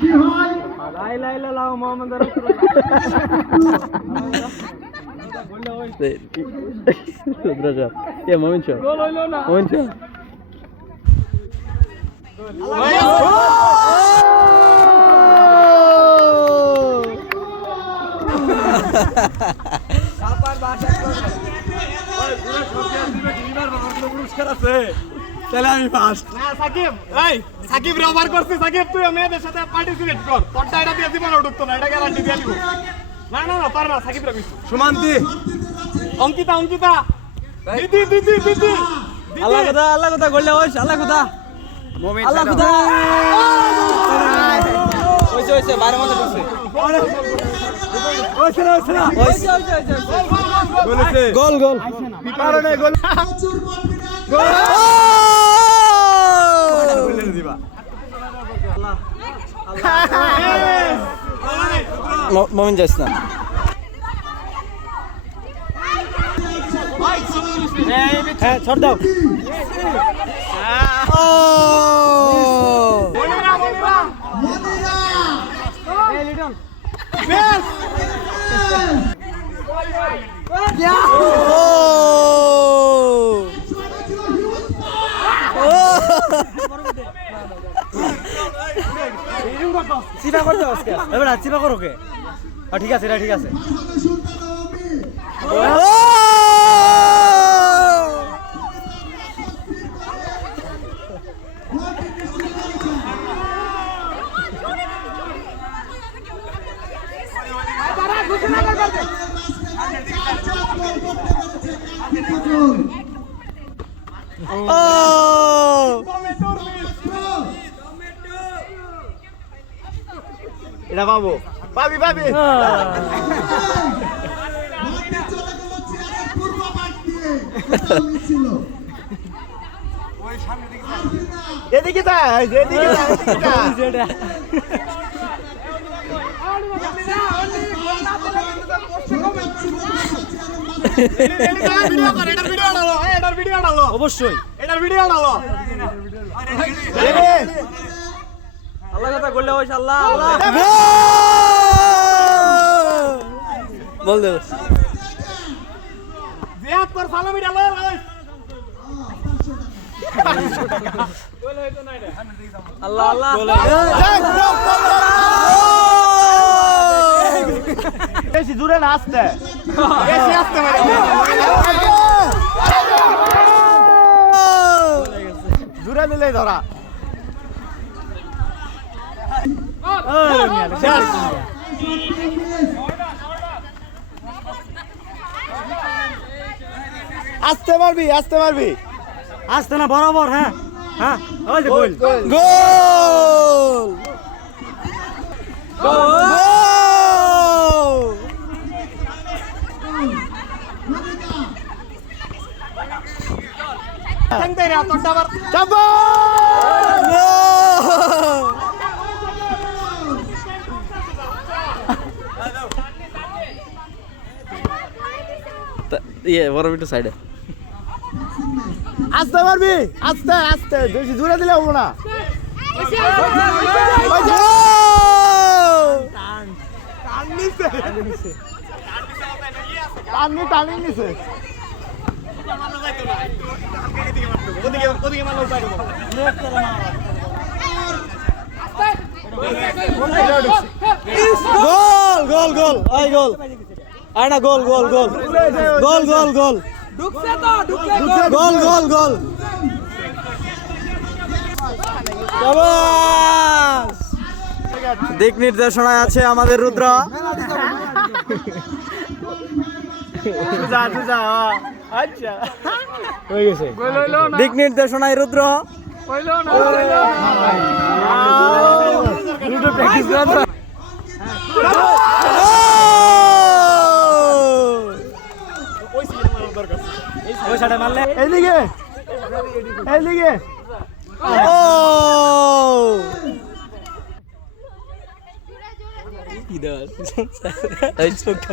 لا اله الا الله محمد رسول الله يا مؤمن شو مؤمن شو তাহলে আমি ফার্স্ট না সাকিব এই সাকিব রবার করছিস সাকিব তুই মেয়েদের সাথে পার্টিসিপেট কর তোরটা এটা দিয়ে জীবন উঠতো না এটা গ্যারান্টি দিয়ে দিব না না না পার না সাকিব রবি সুমান্তি অঙ্কিতা অঙ্কিতা দিদি দিদি দিদি আল্লাহ কথা করলে ওই আল্লাহ কথা মুমিন আল্লাহ কথা ওইছে ওইছে 12 মতো ঢুকছে ওইছে না ওইছে বলেছে গোল গোল কারণে গোল বলে দিবা আল্লাহ মুমিন যাস না হ্যাঁ ছড় দাও মনিরা মনিরা এই লিটন বেশ চিপা করতে আজকে এবার চিপা করো কে ঠিক আছে এটা ঠিক আছে এটা পাবো পাবি পাবি এদিকে তাই এদিকে তাই অবশ্যই এটার ভিডিও ডালো আল্লাহ কথা করলে ওই আল্লাহ আল্লাহ বল দে জিয়াদ পর সালামি ডালো আল্লাহ আল্লাহ বেশি দূরে না আসতে বেশি আসতে পারে দূরে নিলে ধরা আসতে পারবি আসতে পারবি আসতে না বরাবর হ্যাঁ হ্যাঁ ওই যে গোল গোল ইয়ে বড় একটু সাইডে আসতে পারবি আস্তে আস্তে বেশি দূরে দিলে হবো না টানি নিছে গোল গোল গোল আই গোল আয় না গোল গোল গোল গোল গোল গোল গোল গোল গোল দিক নির্দেশনায় আছে আমাদের রুদ্র আচ্ছা হয়ে গেছে দিক নির্দেশনায় রুদ্র প্র্যাকটিস মারলে এইদিকে এইদিকে চোখটা